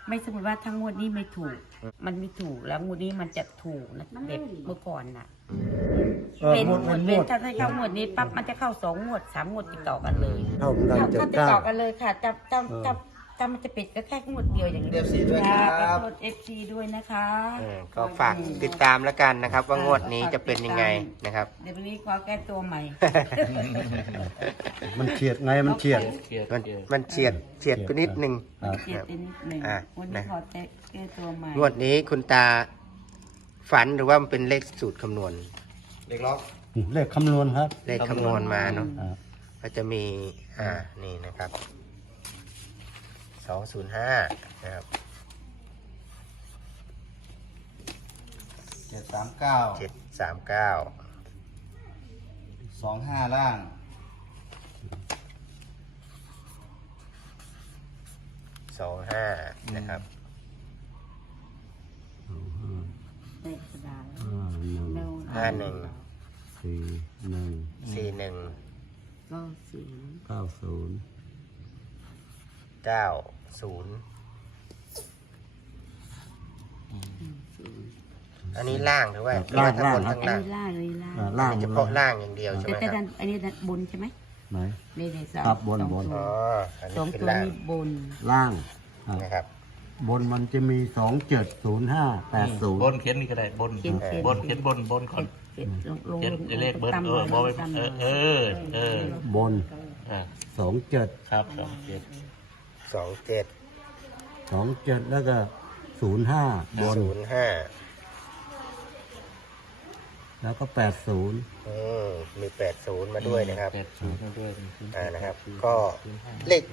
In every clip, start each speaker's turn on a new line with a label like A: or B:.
A: ไม่สมมติว่าทั้งงวดนี้ไม่ถูก มันไม่ถูกแล้วงวดนี้มันจะถูกนะแบบเมื่อก่อนน่ะเป็นงวดเป็นถ้าเข้างวดนี้ปั๊บมันจะเข้า2 งวด 3 งวดติดต่อกันเลย
B: เข้ากัน
A: ถ้าติดต่อกันเลยค่ะจำมันจะปิดก็แค่งวดเดียวอย่างนี้
C: FC ด้วยครับ
A: ขอโทษ FC ด้วยนะคะ
D: ก็ฝากติดตามแล้วกันนะครับ ว่างวดนี้จะเป็นยังไงนะครับ
A: เดี๋ยววันนี้ขอแก้ตัวใหม่
B: มันเฉียดไงมันเฉียด
D: มันเฉียดไปนิดนึง
A: เฉียดไปนิดหนึ่ง
D: อ่ะ
A: วันนี้ขอแก้ตัวใหม่
D: งวดนี้คุณตาฝันหรือว่ามันเป็นเลขสูตรคำนวณ
C: เด็กล็อก
B: เลขคำนวณครับ
D: เลขคำนวณมาเนาะ
B: อ่า
D: ก็จะมีนี่นะครับ205นะครับ
C: 739
D: 739
C: 25ล่าง
D: 25นะครับ
A: เลขกระดาษ
B: หนึ่ง
D: 51
B: 41
D: 41
A: ก็สี
B: 90
D: 90อันนี้ล่างหรือว่าหรือว่าทั้งบนทั้ง
A: อัน
D: ล่าง
A: นี้ล่างเลยล่าง
B: ล่าง
D: เฉพาะล่างอย่างเดียวใช่ไหม
A: แต่
D: ครับ
A: อันนี้บนใช่ไหม
B: ไหน
A: นี่สอง
B: ครับบน
A: สอง
B: บน
A: ตัว
D: อ๋ออัน
A: ส
D: นี้
A: อง
D: คือ
A: ตัว
D: ล่าง
A: นี่บน
B: ล่างอ่ะ
D: นะครับ
B: บนมันจะมี270580
E: บนเขียนนี่ก็ได้บน
A: เขียน
E: บนเขียนบนก่อน
A: เขียนลง
E: เขียนเลขเบิร์
A: ตาม
E: บอไป
A: ตาม
E: เออบ
B: น 27
E: ครับสองเจ็ด
D: 27
B: 27แล้วก็05บน
D: 05
B: แล้วก็80
D: มี80มาด้วยนะครับ
E: 80มาด้วย
D: นะครับ ก็เลข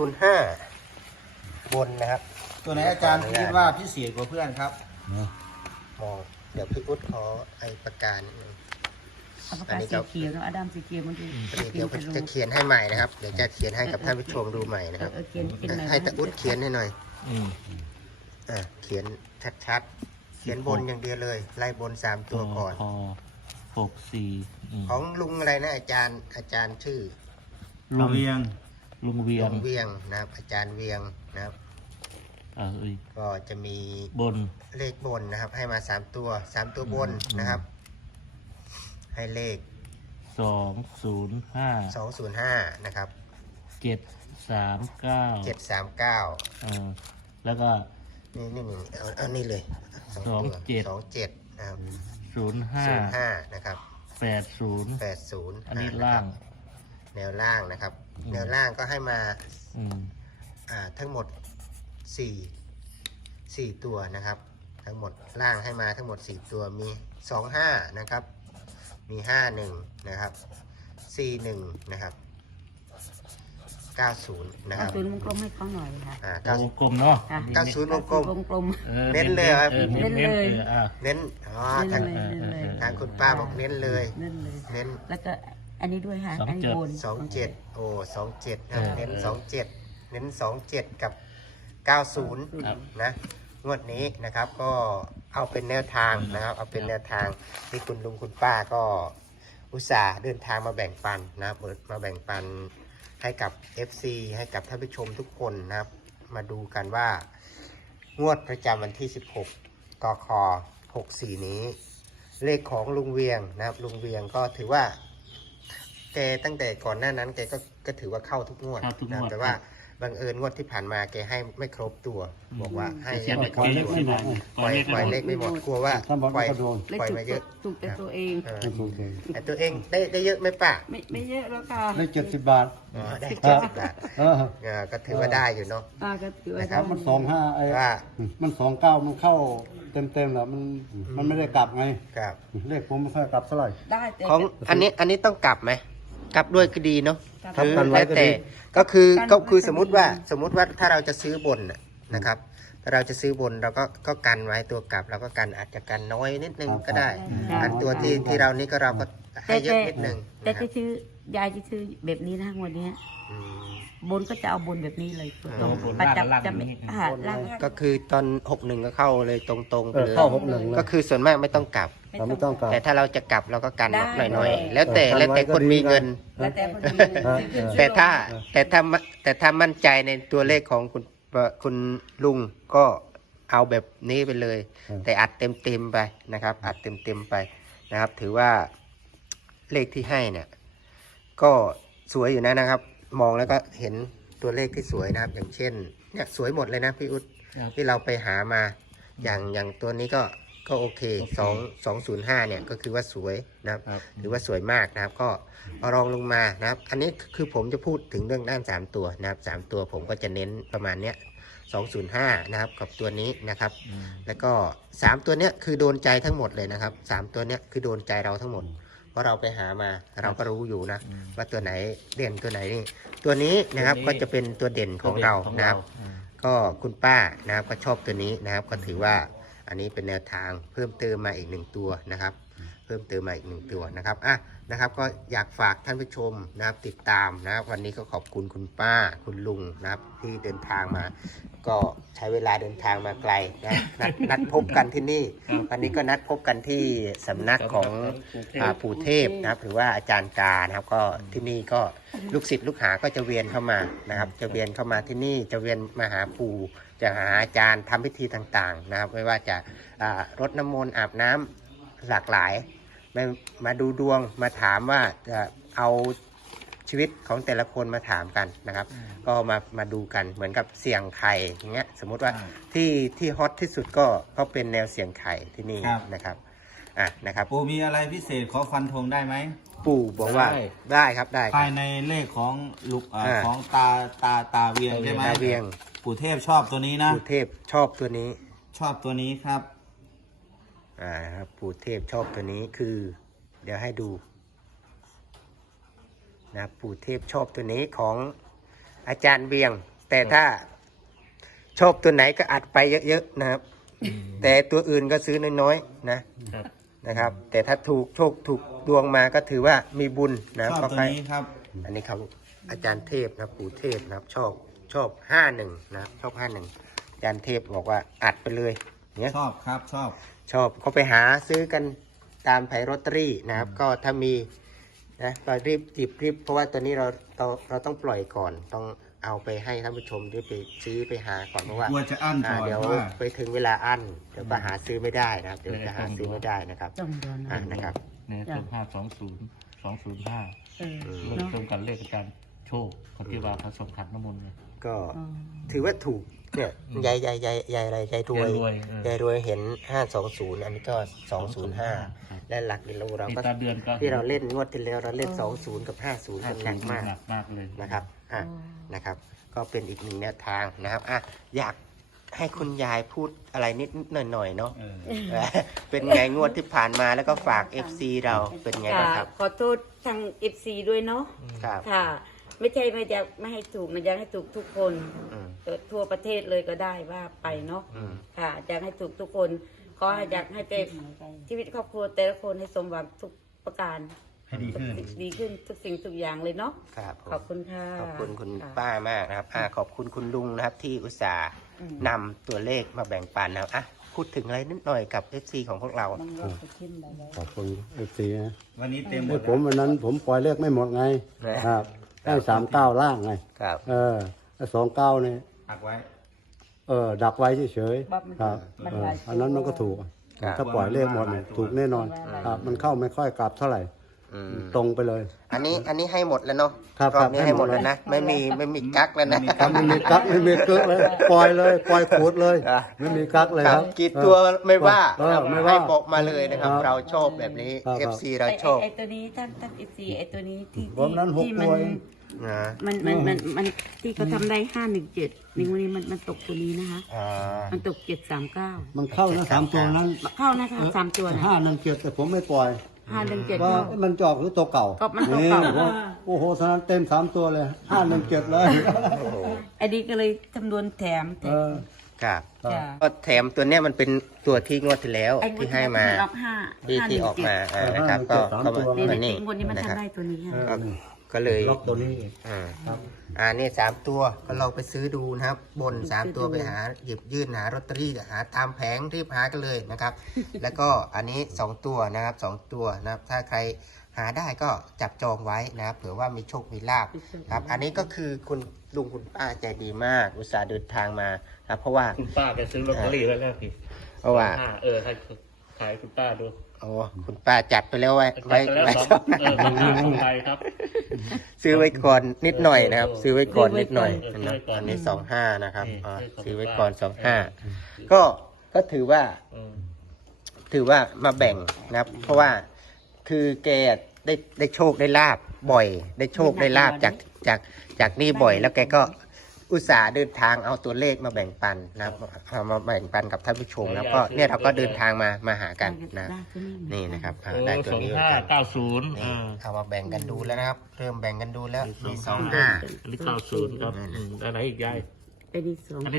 D: 05บนนะครับ
C: ตัวไหนอาจารย์คิดว่าพิเศษกว่าเพื่อนครับ
B: นะ
D: มองเดี๋ยวพี่อุ๊ดขอไอ้ประกาศนิดนึง
A: เอาปากกาสีเขียวเนาะอดัมสีเขียวมันดู
D: เดี๋ยวจะเขียนให้ใหม่นะครับ เดี๋ยวจะเขียนให้กับท่านผู้ชมดูใหม่นะครับ
A: เขียนเป็นไหน
D: ให้ตาอุ๊ดเขียนให้หน่อย
E: อืม
D: เขียนชัดๆ เขียนบนอย่างเดียวเลย ไล่บน3ตัวก่อน
E: พอ64
D: ของลุงอะไรนะอาจารย์ชื่อ
E: ลุง
C: เวียง
E: ลุงเวีย
D: ลุ
E: ง
D: งเวียงนะครับ อาจารย์เวียงนะครับ ก็จะมี
E: บน
D: เลขบนนะครับ ให้มา3ตัวบนนะครับ ให้เลข
E: 205
D: 205นะครับ
E: 739
D: 739
E: แล้วก็
D: นี่เอานี่เลย27นะครับ 05นะครับ
E: 80 อันนี้ล่าง
D: แนวล่างนะครับ แนวล่างก็ให้มา
E: อืม
D: ทั้งหมด4ตัวนะครับ ทั้งหมดล่างให้มาทั้งหมด4ตัวมี25นะครับมี51นะครับ41นะครับ90นะค
A: เอา
D: รับ
A: ศูนย์วงกลมให้เขาหน่อยค่ะ
E: วงกลมเนาะ
A: ค่ะ
D: 90วงกลม
A: วงกลม
D: เน้นเลยครับ
E: เน้นเลย
D: เน้นทาง
A: เน้นเลย
D: ทางคุณป้าบอกเน้นเลย
A: นั่นเลย
D: เน้น
A: แล้วก็อันนี้ด้วยค่ะอันนี้บน
D: 2727ครับเน้น27เน้น27กับ90นะงวดนี้นะครับก็เอาเป็นแนวทางนะครับเอาเป็นแนวทางที่คุณลุงคุณป้าก็อุตส่าห์เดินทางมาแบ่งปันนะครับมาแบ่งปันให้กับ FC ให้กับท่านผู้ชมทุกคนนะครับมาดูกันว่างวดประจำวันที่16กค64นี้เลขของลุงเวียงนะครับลุงเวียงก็ถือว่าแกตั้งแต่ก่อนหน้านั้นแกก็ถือว่าเข้าทุกงวด
E: เข้าทุกงวด
D: นะครับแต่ว่าบังเอิญงวดที่ผ่านมาแกให้ไม่ครบตัว บอกว่าให้
E: เขียน
D: ไม่
E: ไม่
D: ค
E: ป
D: ร
E: ล่อย
D: บ
E: เลข
D: ตัว
E: ไม่หมด
D: ปล่อยเลขไม่หมดกลัวว่า
B: ถ้าบอก
D: ปล่อย
B: ก็โดน
A: เลข
D: ปล่อยมาเยอะ
A: ถูกแต่ตัวเอง
D: เออ
B: ไม่ถูกเลย
D: แต่ตัวเองได้เยอะไหมป้า
A: ไม่เยอะแล้วค่ะ
B: ได้70 บาท
D: อ๋อได้
B: ครับ
D: 70 บาท
B: เออ
D: ก็ถือว่าได้อยู่เนาะ
A: ป้าก็ถือว่า
D: นะค
B: ค
D: รั
B: รั
D: บบ
B: มัน25ไอ้
D: ว่า
B: มัน29มันเข้าเต็มแล้วมันไม่ได้กลับไง
D: ครับ
B: เลขผมไม่ค่อยกลับเท่าไหร่
A: ได้แต่
D: ของอันนี้ต้องกลับไหมกลับด้วยก็ดีเนาะ
B: ครับ
D: หรือ
B: กันไว้
D: แล้ว
B: ก็
D: แต่
B: ดี
D: ก็คือสมมุติว่าถ้าเราจะซื้อบนนะครับถ้าเราจะซื้อบนเราก็กันไว้ตัวกลับเราก็กันอาจจะกันน้อยนิดนึงก็ได้ อันตัวที่เรานี่ก็เราก็ให้เยอะนิดนึง
A: แต่
D: นะครับ
A: จะชื่อยายจะชื่อแบบนี้นะวันนี้
D: อืม
A: บนก็จะเอาบนแบบนี้เลย
D: อ๋อ
A: ประจับจะไม่ล่าง
D: ก็คือตอน61ก็เข้าเลยตรงๆไปเลย
B: เข้า61เลย
D: ก็คือส่วนมากไม่ต้องกลับ
B: เราไม่ต้องกลับ
D: แต่ถ้าเราจะกลับเราก็กัน
A: ได้
D: หน่อยๆแล้วแต่
B: เออ
D: แล้วแต่
B: กันไว้ก็
D: คนมี
B: ดีนะ
D: เงิน
A: แล้วแต่คนมี
B: ฮะ
D: แต่ถ้ามั่นใจในตัวเลขของว่าคุณลุงก็เอาแบบนี้ไปเลย แต่อัดเต็มๆไปนะครับ อัดเต็มๆไปนะครับ ถือว่าเลขที่ให้เนี่ยก็สวยอยู่นะครับ มองแล้วก็เห็นตัวเลขที่สวยนะครับ อย่างเช่นเนี่ยสวยหมดเลยนะพี่อุ๊ดที่เราไปหามาอย่างตัวนี้ก็โอเค205เนี่ยก็คือว่าสวยนะครับหรือว่าสวยมากนะครับก็รองลงมานะครับอันนี้คือผมจะพูดถึงเรื่องด้าน3ตัวนะครับ3ตัวผมก็จะเน้นประมาณเนี้ย205นะครับกับตัวนี้นะครับแล้วก็3ตัวเนี้ยคือโดนใจทั้งหมดเลยนะครับ3ตัวเนี้ยคือโดนใจเราทั้งหมดเพราะเราไปหามาเราก็รู้อยู่นะว่าตัวไหนเด่นตัวไหนนี่ตัวนี้นะครับก็จะเป็นตัวเด่นของเรานะครับก็คุณป้านะครับก็ชอบตัวนี้นะครับก็ถือว่าอันนี้เป็นแนวทางเพิ่มเติมมาอีก1ตัวนะครับเพิ่มเติมมาอีก1ตัวนะครับนะครับก็อยากฝากท่านผู้ชมนะครับติดตามนะครับวันนี้ก็ขอบคุณคุณป้าคุณลุงนะครับที่เดินทางมาก็ใช้เวลาเดินทางมาไกลนะนัดพบกันที่นี่วันนี้ก็นัดพบกันที่สำนักของปู่เทพนะครับหรือว่าอาจารย์กานะครับก็ที่นี่ก็ลูกศิษย์ลูกหาก็จะเวียนเข้ามานะครับจะเวียนเข้ามาที่นี่จะเวียนมาหาปู่จะหาอาจารย์ทำพิธีต่างๆนะครับไม่ว่าจะรดน้ำมนต์อาบน้ำหลากหลายมาดูดวงมาถามว่าจะเอาชีวิตของแต่ละคนมาถามกันนะครับก็มาดูกันเหมือนกับเสี่ยงไข่อย่างเงี้ยสมมุติว่าที่ฮอตที่สุดก็เป็นแนวเสี่ยงไข่ที่นี่นะครับนะครับ
C: ปู่มีอะไรพิเศษขอฟันธงได้ไหม
D: ปู่บอกว่าได้ครับได้
C: ภายในเลขของลูกของตาเวียงใช่ไหม
D: ตาเวียง
C: ปู่เทพชอบตัวนี้นะ
D: ปู่เทพชอบตัวนี้
C: ชอบตัวนี้ครับ
D: ครับปู่เทพชอบตัวนี้คือเดี๋ยวให้ดูนะปู่เทพชอบตัวนี้ของอาจารย์เวียงแต่ถ้าชอบตัวไหนก็อัดไปเยอะๆนะครับแต่ตัวอื่นก็ซื้อน้อยๆนะครับแต่ถ้าถูกโชคถูกดวงมาก็ถือว่ามีบุญนะ
C: ชอบตัวนี้ครับ
D: อันนี้เขาอาจารย์เทพนะปู่เทพนะครับชอบ51นะครับชอบ51อาจารย์เทพบอกว่าอัดไปเลยเนี่ย
C: ชอบครับชอบ
D: เขาไปหาซื้อกันตามแผงลอตเตอรี่นะครับก็ถ้ามีนะก็รีบจิบเพราะว่าตัวนี้เราต้องปล่อยก่อนต้องเอาไปให้ท่านผู้ชมได้ไปซื้อไปหาก่อนเพราะว่าก
C: ลัวจะอั้นก่อน
D: เดี๋ยว
C: ว่า
D: ไปถึงเวลาอั้นเดี๋ยวก็หาซื้อไม่ได้นะครับเดี๋ยวจะหาซื้อไม่ได้นะครับ
A: ต้องโดน
D: นะครับ
E: เนี่ยเติม520 205เริ่มเติมกันเลขอาจารย์โชคเขาที่ว่าผสมขันน้ำมนต์เนี่ย
D: ก็ถือว่าถูกเนี่ยยายอะไรยายรวย
E: ยายรวย
D: ยายรวยเห็น520อันนี้ก็205และหลักกิโลเราก็
E: ตาเดือนก็
D: ที่เราเล่นงวดที่แล้วเราเล่น20กับ50กันหนักมาก
E: หนักมากเลย
D: นะครับนะครับก็เป็นอีกหนึ่งแนวทางนะครับอยากให้คุณยายพูดอะไรนิดหน่อยเนาะเป็นไงงวดที่ผ่านมาแล้วก็ฝาก FC เราเป็นไงบ้างครับ
A: ขอโทษทาง FC ด้วยเนาะ
D: ครับ
A: ค่ะ ไม่ใช่ไม่ให้ถูกมันอยากให้ถูกทุกคนทั่วประเทศเลยก็ได้ว่าไปเนาะค่ะอยากให้ถูกทุกคนก็อยากให้เป็นชีวิตครอบครัวแต่ละคนให้สมหวังทุกประการ
C: ให้ดีขึ้น
A: ดีขึ้นทุกสิ่งทุกอย่างเลยเนาะ
D: ครับผม
A: ขอบคุณค่ะ
D: ขอบคุณคุณ
A: ะ
D: ป้ามากนะครับขอบคุณคุณลุงนะครับที่อุตส่าห์นำตัวเลขมาแบ่งปันนะครับพูดถึงอะไรนิดหน่อยกับ FC ของพวกเรา
B: ขอบคุณFCนะ
C: วันนี้เต็มหม
B: ให้
C: ด
B: ผมวันนั้นผมปล่อยเลขไม่หมดไง
D: ครับ
B: ได้39ล่างไง
D: ครับ
B: แล้ว29เนี่ย
C: หักไว้
B: ดักไว้เฉย
A: บับมัน
B: ๆครับ
A: มันหลาย
B: อันนั้นมันก็ถูก
D: ครับ
B: ถ้าปล่อยเลขหมดเนี่ยถูกแน่นอนครับมันเข้าไม่ค่อยกลับเท่าไหร่ ตรงไปเลย
D: อันนี้ให้หมดแล้วเนาะ
B: ครับ
D: รอบนี้
B: ครับ
D: ให้หมดแล้วนะไม่มีกักแล้วนะ
B: ครับไม่มีกักไม่มีเกลือเลยปล่อยเลยปล่อยขูดเลย ไม่มีกักเลยครับ
D: กี่ตัวไม่ว่า
B: ไม่ว่า
D: ให้บอกมาเลยนะครับ
B: ครับ
D: เราชอบแบบนี้
B: ครับ
D: FC เราชอบ
A: ไอตัวนี้ท่านFC ไอตัวนี้ที่
B: ผมนั้นหก
A: ที่
B: ตัวเอง
D: นะ
A: มันที่เขาทำได้517ในวันนี้มันตกตัวนี้นะคะ มันตก739
B: มันเข้านะ3ตัวนั้น
A: เข้านะคะ3ตัวนะ
B: 517แต่ผมไม่ปล่อย
A: 517
B: ว่า
A: เข้า
B: มันจอกหรือตัวเก่า
A: ก็มันตัวเก่า
B: นี่โอ้โหสนั้นเต็ม3ตัวเลย517เลย
A: ไอ้นี้ก็เลยจำนวนแถม
D: ครับ
A: จ้ะ
D: ก็แถมตัวเนี้ยมันเป็นตัวที่งวดที่แล้ว
A: ไอ้
D: ที่ให้มา
A: ล็อก5
D: ที่ออกมานะครับก็
A: นี่
D: อัน
A: ใน
D: นี้
A: คนนี้มัน
D: นะครับ
A: ทำได้ตัวนี้ค่ะ
D: ก็เลย
B: ล็อกตัวนี้
D: นี่3ตัวก็ลองไปซื้อดูนะครับ บน3ตัวไปหาหยิบยื่นหาลอตเตอรี่หาตามแผงรีบหากันเลยนะครับ แล้วก็อันนี้2ตัวนะครับ2ตัวนะครับถ้าใครหาได้ก็จับจองไว้นะครับเผื่อว่ามีโชคมีลาภครับ อันนี้ก็คือคุณลุงคุณป้าใจดีมากอุตส่าห์เดินทางมาครับเพราะว่า
E: คุณป้าแกซื้อลอตเตอรี่ไว้แล้วพี่
D: เพราะว่า
E: ให้ขายคุณป้าดู
D: โอ้คุณป้าจัดไปแล้วไว้
E: จัดไปแล้วสองใบครับ
D: ซื้อไว้ก่อนนิดหน่อยนะครับ ซื้อไว้ก่อนนิดหน่อย
E: ซื้อไว้ก่อน
D: อันนี้25นะครับ
E: นี่
D: ซื้อไว้ก่อน25ก็ถือว่ามาแบ่งนะครับ เพราะว่าคือแกได้โชคได้ลาบบ่อย ได้โชคได้ลาบจากนี่บ่อย แล้วแกก็อุตส่าห์เดินทางเอาตัวเลขมาแบ่งปันนะครับเอามาแบ่งปันกับท่านผู้ชมแล้วก็เนี่ยเราก็เดินทางมาหากันนะนี่นะครับได้ตัวนี้เหมือนกัน
E: 2590
D: นี่เอามาแบ่งกันดูแล้วนะครับ เริ่มแบ่งกันดูแล้วมี
E: อันนี้90ครับอันไหนอีกยาย
A: ไอ้นี่สอง
E: อันนี้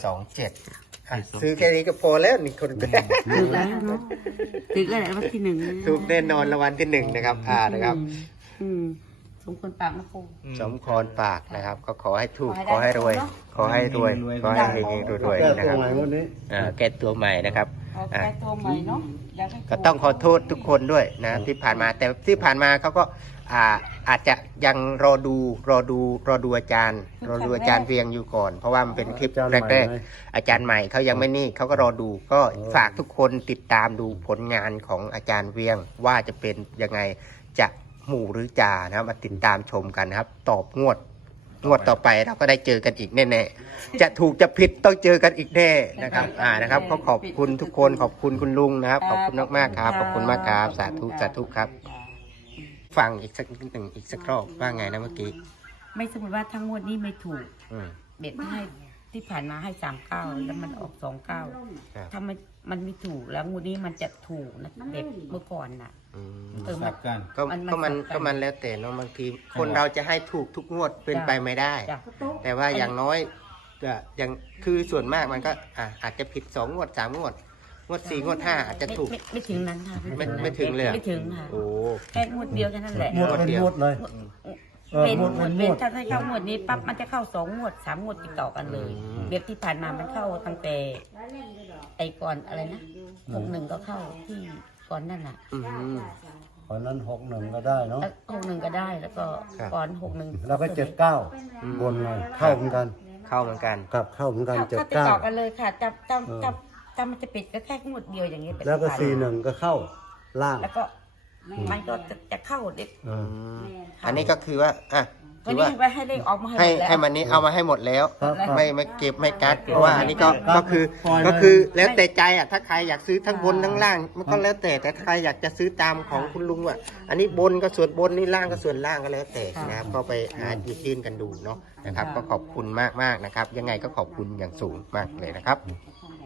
E: 27
D: 27ซื้อแค่นี้ก็พอแล้วนี่คนแบ่ง
A: ถูกแล้วเนาะถูกแล้วแหละวันที่หนึ่ง
D: ถูกแน่นอนรางวัลที่1นะครับนะครับ
A: สมควรปากนะปู
D: สมครปากนะครับ ก็ขอให้ถูกขอให้รวย ขอให้รวยขอให้เฮงๆรวย
B: แก้
D: ๆนะ
B: ตัว
D: ครับ
B: ใหม่วันนี้
D: แก้ตัวใหม่นะครับ
A: เอาแก้ตัวใหม่เนาะอยากให้
D: ก็ต้องขอโทษทุกคนด้วยนะที่ผ่านมาแต่ที่ผ่านมาเขาก็อาจจะยังรอดูอาจารย์เวียงอยู่ก่อน เพราะว่ามันเป็นคลิปแรกๆอาจารย์ใหม่เขายังไม่นี่เขาก็รอดูก็ฝากทุกคนติดตามดูผลงานของอาจารย์เวียงว่าจะเป็นยังไงจะหมู่หรือจ่านะครับมาติดตามชมกันนะครับ ตอบงวดต่อไปเราก็ได้เจอกันอีกแน่ๆจะถูกจะผิดต้องเจอกันอีกแน่นะครับนะครับก็ขอบคุณทุกคนขอบคุณคุณลุงนะครับขอบคุณมากๆครับขอบคุณมากครับสาธุครับฟังอีกสักนิดหนึ่งอีกสักรอบว่าไงนะเมื่อกี้
A: ไม่สมมติว่าทั้งงวดนี้ไม่ถูก
D: อืม
A: เบ็ดให้ที่ผ่านมาให้39แล้วมันออก29ถ้ามันไม่ถูกแล้วงวดนี้มันจะถูกนะเบ็ดเมื่อก่อนน่ะ
D: อืม
C: สับกัน
D: ก็มันแล้วแต่เนาะบางทีคนเราจะให้ถูกทุกงวดเป็นไปไม่ได้
A: จ้ะ
D: แต่ว่าอย่างน้อยก็อย่างคือส่วนมากมันก็อาจจะผิด2 งวด 3 งวด งวด 4 งวด 5 อาจจะถูก
A: ไม่ถึงนั้นค่ะ
D: ไม่ถึงเลยเหรอ
A: ไม่ถึงค่ะ
D: โอ้
A: แค่งวดเดียวแค่นั้นแหละ
B: หมดเป็นหมดเลย
A: เป็น
B: หมด
A: หม
B: เป็
A: ด
B: นหม
A: เป็น
B: ด
A: ถ้าเข้างวดนี้ปั๊บมันจะเข้า2 งวด 3 งวดติดต่อกันเลยเบ็ดที่ผ่านมามันเข้าตั้งแต่ไอ้ก่อนอะไรนะ61ก็เข้าที่ก่อนนั่นน่ะ
D: อืม
B: ตอนนั้น61ก็ได้เนาะ
A: แล้ว61ก็ได้แล้วก็
D: ครับ
A: ก่อน61
B: แล้วก็79บนเลยเข้าเหมือนกัน
D: เข้าเหมือนกัน
B: กับเข้าเหมือนกัน
A: เข้าติดต่อกันเลยค่ะจำมันจะปิดก็แค่งวดเดียวอย่างนี้
B: แล้วก็41ก็เข้าล่าง
A: แล้วก็มันก็จะเข้าเด็ก
D: อันนี้ก็คือว่า
A: วัน
D: ถือ
A: นี้
D: ว่า
A: ให้เลขออกมา
D: ให้
A: แล้ว
D: ให้มันนี้เอามาให้หมดแล้ว
B: ครับ
D: ไม่เก็บไม่กัดเพราะว่าอันนี้ก็คือแล้วแต่ใจถ้าใครอยากซื้อทั้งบนทั้งล่างมันก็แล้วแต่ใครอยากจะซื้อตามของคุณลุงอันนี้บนก็ส่วนบนนี่ล่างก็ส่วนล่างก็แล้วแต่นะครับก็ไปหาหยิบยื่นกันดูเนาะนะครับ ก็ขอบคุณมากนะครับ ยังไงก็ขอบคุณอย่างสูงมากเลยนะครับ